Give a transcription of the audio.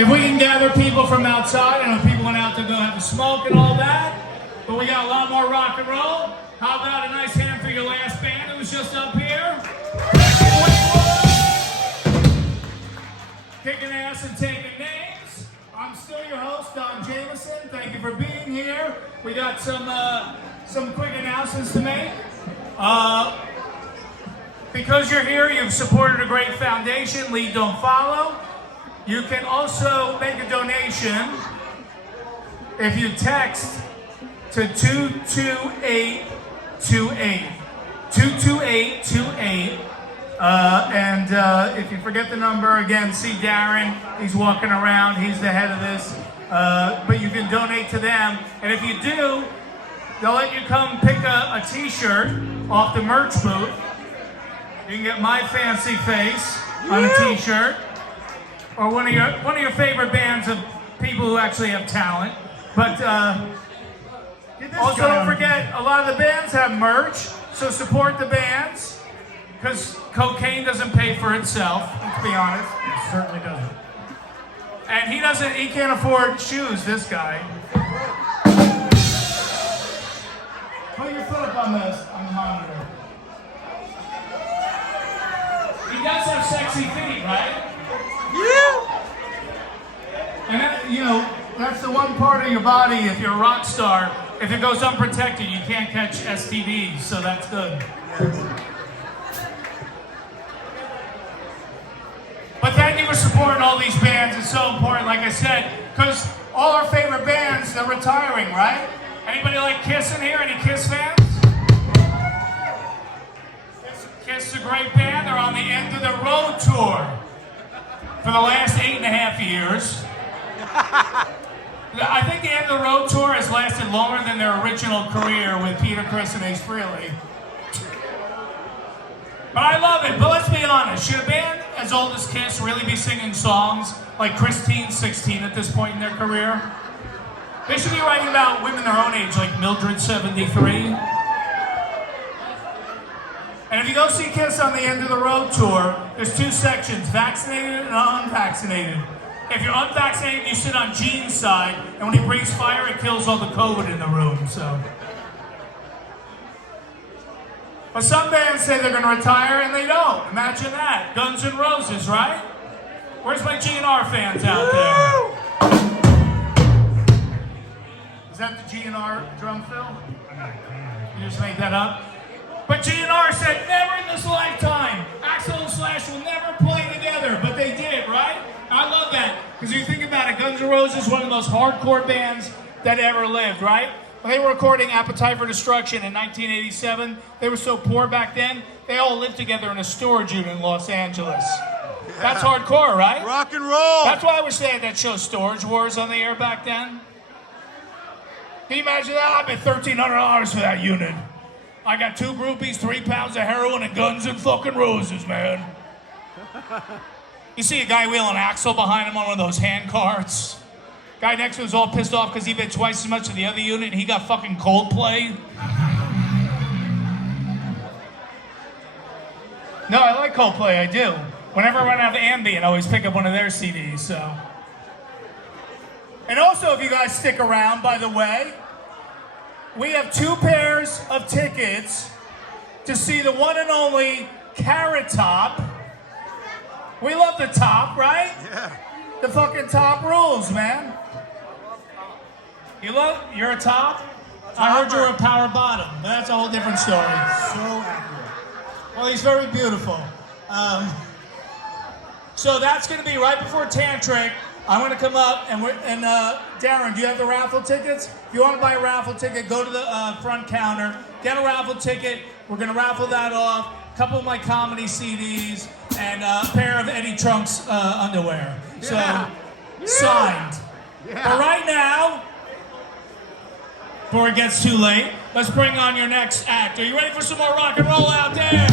if we can gather people from outside, I know people went out to go have a smoke and all that, but we got a lot more rock and roll. How about a nice hand for your last band who was just up here? Kicking ass and taking names. I'm still your host, Jamieson. Thank you for being here. We got some quick announcements to make. Because you're here, you've supported a great foundation, Lead Don't Follow. You can also make a donation if you text to 22828. 22828. And if you forget the number, again, see Darren. He's walking around. He's the head of this. But you can donate to them. And if you do, they'll let you come pick a t-shirt off the merch booth. You can get my fancy face on a t-shirt. Or one of your favorite bands of people who actually have talent. But also don't forget, a lot of the bands have merch. So support the bands. Because cocaine doesn't pay for itself, let's be honest. It certainly doesn't. And he can't afford shoes, this guy. Put your foot up on the monitor. He does have sexy feet, right? Yeah. And that, that's the one part of your body, if you're a rock star, if it goes unprotected, you can't catch STDs, so that's good. But thank you for supporting all these bands. It's so important, like I said, because all our favorite bands, they're retiring, right? Anybody like Kiss in here? Any Kiss fans? Kiss is a great band. They're on the end of the road tour for the last 8.5 years. I think the end of the road tour has lasted longer than their original career with Peter, Chris, and Ace Frehley. But I love it. But let's be honest. Should a band as old as Kiss really be singing songs like Christine 16 at this point in their career? They should be writing about women their own age, like Mildred 73. And if you go see Kiss on the end of the road tour, there's 2 sections, vaccinated and unvaccinated. If you're unvaccinated, you sit on Gene's side, and when he breathes fire, it kills all the COVID in the room, so. But some bands say they're going to retire, and they don't. Imagine that. Guns N' Roses, right? Where's my GNR fans out there? Is that the GNR drum fill? You just made that up? But GNR said, never in this lifetime. Axl and Slash will never play together, but they did, right? I love that, because if you think about it, Guns N' Roses is one of the most hardcore bands that ever lived, right? When they were recording Appetite for Destruction in 1987, they were so poor back then, they all lived together in a storage unit in Los Angeles. Yeah. That's hardcore, right? Rock and roll! That's why I was saying that show Storage Wars on the air back then. Can you imagine that? I paid $1,300 for that unit. I got 2 groupies, 3 pounds of heroin, and Guns N' fucking Roses, man. You see a guy wheeling Axl behind him on one of those hand carts. Guy next to him was all pissed off because he bid twice as much of the other unit and he got fucking Coldplay. No, I like Coldplay, I do. Whenever I run out of Ambien, I always pick up one of their CDs, so. And also, if you guys stick around, by the way, we have 2 pairs of tickets to see the one and only Carrot Top. We love the top, right? Yeah. The fucking top rules, man. You're a top? I heard you're a power bottom, but that's a whole different story. So accurate. Well, he's very beautiful. So that's going to be right before Tantric. I'm going to come up, and Darren, do you have the raffle tickets? If you want to buy a raffle ticket, go to the front counter, get a raffle ticket. We're going to raffle that off. A couple of my comedy CDs, and a pair of Eddie Trunk's underwear. So, signed. Yeah. But right now, before it gets too late, let's bring on your next act. Are you ready for some more rock and roll out there?